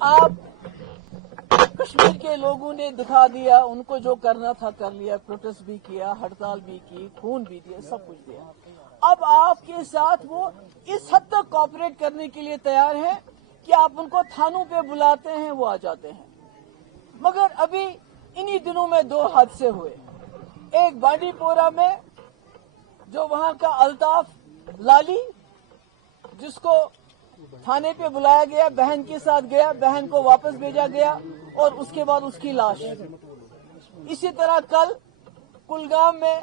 आप कश्मीर के लोगों ने दिखा दिया, उनको जो करना था कर लिया, प्रोटेस्ट भी किया, हड़ताल भी की, खून भी दिया, सब कुछ दिया। अब आपके साथ वो इस हद तक कोऑपरेट करने के लिए तैयार हैं कि आप उनको थानों पे बुलाते हैं, वो आ जाते हैं। मगर अभी इन्हीं दिनों में 2 हादसे हुए। एक बांडीपोरा में जो वहां का अल्ताफ लाली, जिसको थाने पे बुलाया गया, बहन के साथ गया, बहन को वापस भेजा गया और उसके बाद उसकी लाश। इसी तरह कल कुलगाम में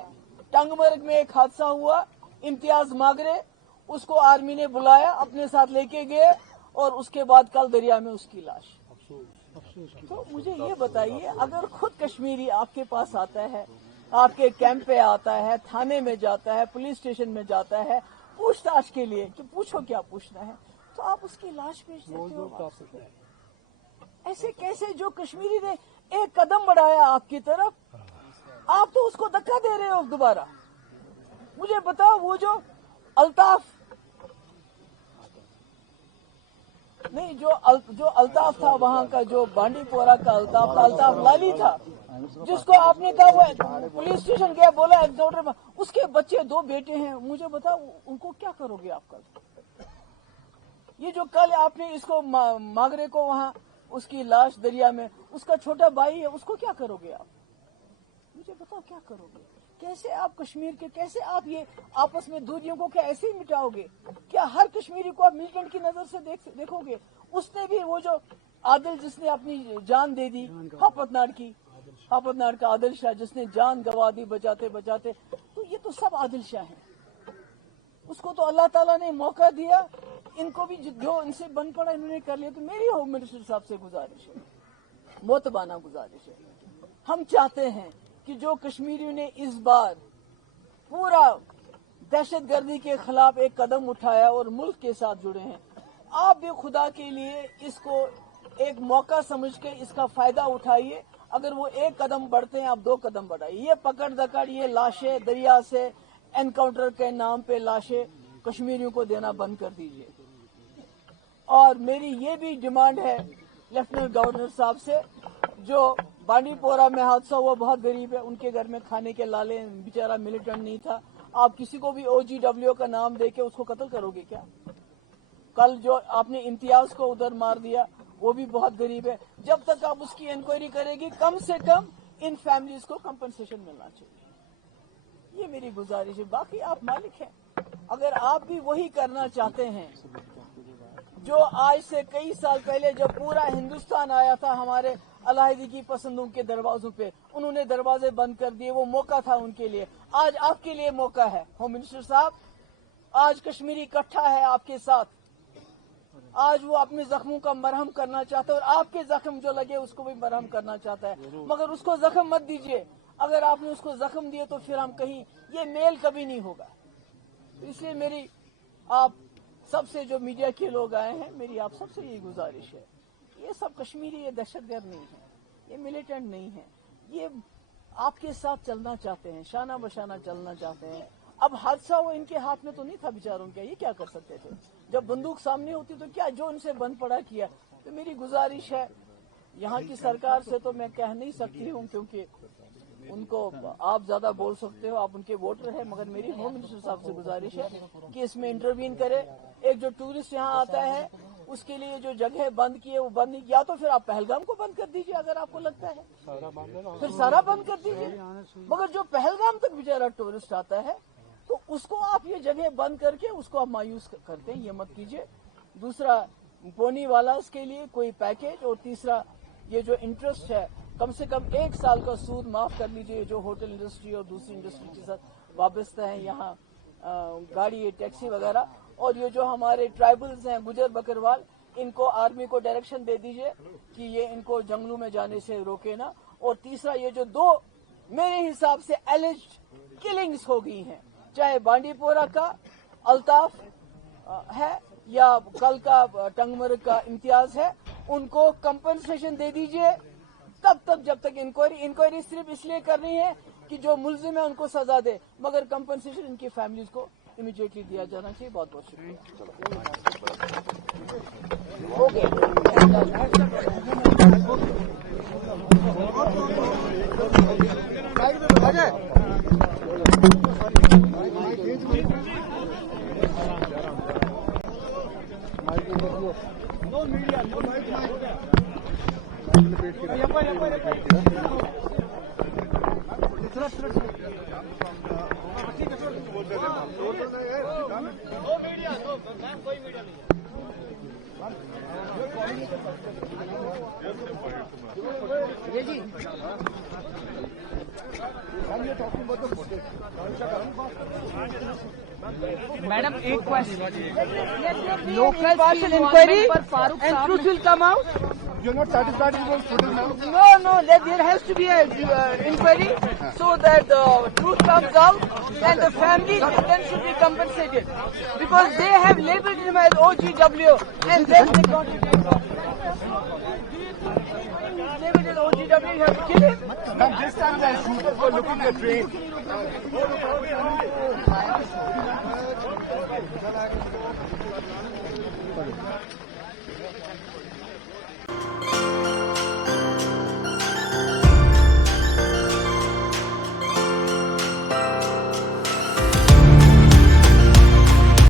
टंगमर्ग में एक हादसा हुआ, इम्तियाज मागरे, उसको आर्मी ने बुलाया, अपने साथ लेके गए और उसके बाद कल दरिया में उसकी लाश। तो मुझे ये बताइए, अगर खुद कश्मीरी आपके पास आता है, आपके कैंप पे आता है, थाने में जाता है, पुलिस स्टेशन में जाता है पूछताछ के लिए कि पूछो क्या पूछना है, तो आप उसकी लाश भेज देते हो। ऐसे कैसे? जो कश्मीरी ने एक कदम बढ़ाया आपकी तरफ, आप तो उसको धक्का दे रहे हो दोबारा। मुझे बताओ, वो जो अल्ताफ नहीं, जो अल्ताफ था वहां का, जो बांडीपोरा का अल्ताफ था, अल्ताफ लाली था, जिसको आपने कहा वो पुलिस स्टेशन गया, बोला एनकाउंटर में, उसके बच्चे 2 बेटे हैं। मुझे बताओ, उनको क्या करोगे आप कल? ये जो कल आपने इसको मागरे को वहां उसकी लाश दरिया में, उसका छोटा भाई है, उसको क्या करोगे आप? मुझे बताओ क्या करोगे? कैसे आप कश्मीर के, कैसे आप ये आपस में दूरियों को क्या ऐसे ही मिटाओगे? क्या हर कश्मीरी को आप मिलिटेंट की नजर से देखोगे? उसने भी, वो जो आदिल जिसने अपनी जान दे दी, हापतनाड़ का आदिल शाह जिसने जान गंवा दी बचाते बचाते, तो ये तो सब आदिल शाह हैं। उसको तो अल्लाह ताला ने मौका दिया, इनको भी जो इनसे बन पड़ा इन्होंने कर लिया। तो मेरी होम मिनिस्टर साहब से गुजारिश है, मोतबाना गुजारिश है, हम चाहते हैं कि जो कश्मीरियों ने इस बार पूरा दहशतगर्दी के खिलाफ एक कदम उठाया और मुल्क के साथ जुड़े हैं, आप भी खुदा के लिए इसको एक मौका समझ के इसका फायदा उठाइए। अगर वो 1 कदम बढ़ते हैं, आप 2 कदम बढ़ाइए। ये पकड़ दकड़, ये लाशें दरिया से एनकाउंटर के नाम पे लाशें कश्मीरियों को देना बंद कर दीजिए। और मेरी ये भी डिमांड है लेफ्टिनेंट गवर्नर साहब से, जो बांडीपोरा में हादसा हुआ, बहुत गरीब है, उनके घर में खाने के लाले, बेचारा मिलिटेंट नहीं था, आप किसी को भी OGW का नाम देके उसको कत्ल करोगे क्या? कल जो आपने इम्तियाज को उधर मार दिया, वो भी बहुत गरीब है। जब तक आप उसकी इंक्वायरी करेगी, कम से कम इन फैमिलीज को कंपनसेशन मिलना चाहिए। ये मेरी गुजारिश है। बाकी आप मालिक हैं, अगर आप भी वही करना चाहते हैं जो आज से कई साल पहले जब पूरा हिंदुस्तान आया था हमारे अलाहिदी की पसंदों के दरवाजों पे, उन्होंने दरवाजे बंद कर दिए, वो मौका था उनके लिए। आज आपके लिए मौका है होम मिनिस्टर साहब, आज कश्मीरी इकट्ठा है आपके साथ, आज वो अपने जख्मों का मरहम करना चाहता है और आपके जख्म जो लगे उसको भी मरहम करना चाहता है, मगर उसको जख्म मत दीजिए। अगर आपने उसको जख्म दिए तो फिर हम कहीं ये मेल कभी नहीं होगा। तो इसलिए मेरी आप सबसे, जो मीडिया के लोग आए हैं, मेरी आप सबसे यही गुजारिश है, ये सब कश्मीरी ये दहशतगर्द नहीं है, ये मिलिटेंट नहीं है, ये आपके साथ चलना चाहते हैं, शाना बशाना चलना चाहते हैं। अब हादसा वो इनके हाथ में तो नहीं था बेचारों के, ये क्या कर सकते थे? जब बंदूक सामने होती तो क्या जो इनसे बंद पड़ा किया। तो मेरी गुजारिश है, यहाँ की सरकार से तो मैं कह नहीं सकती हूँ क्योंकि उनको आप ज्यादा बोल सकते हो, आप उनके वोटर हैं, मगर मेरी होम मिनिस्टर साहब से गुजारिश है कि इसमें इंटरवीन करे। एक जो टूरिस्ट यहाँ आता है उसके लिए जो जगह बंद की है वो बंद नहीं, या तो फिर आप पहलगाम को बंद कर दीजिए अगर आपको लगता है, फिर सारा बंद कर दीजिए। मगर जो पहलगाम तक बेचारा टूरिस्ट आता है तो उसको आप ये जगह बंद करके उसको आप मायूस करते हैं, ये मत कीजिए। दूसरा, पोनी वाला के लिए कोई पैकेज, और तीसरा ये जो इंटरेस्ट है कम से कम 1 साल का सूद माफ कर लीजिए, जो होटल इंडस्ट्री और दूसरी इंडस्ट्री के साथ वाबस्ता है, यहाँ गाड़ी टैक्सी वगैरह। और ये जो हमारे ट्राइबल्स हैं गुजर बकरवाल, इनको आर्मी को डायरेक्शन दे दीजिए कि ये इनको जंगलों में जाने से रोके ना। और तीसरा, ये जो 2 मेरे हिसाब से एलिज्ड किलिंग्स हो गई हैं, चाहे बांडीपोरा का अल्ताफ है या कल का टंगमर्ग का इम्तियाज है, उनको कंपनसेशन दे दीजिए तब तक जब तक इंक्वायरी सिर्फ इसलिए करनी है कि जो मुल्जिम है उनको सजा दे, मगर कंपनसेशन इनकी फैमिलीज को इमीडिएटली दिया जाना चाहिए। बहुत बहुत शुक्रिया। हो गया। Madam, एक question. Local partial inquiry and truth will come out. You're not satisfied with those footage now? No, there has to be an inquiry so that the truth comes out and the families then should be compensated because they have labeled him as OGW and then they got it. Labeled as OGW, you have to kill him. Ma'am, this time the shooters were looking at train.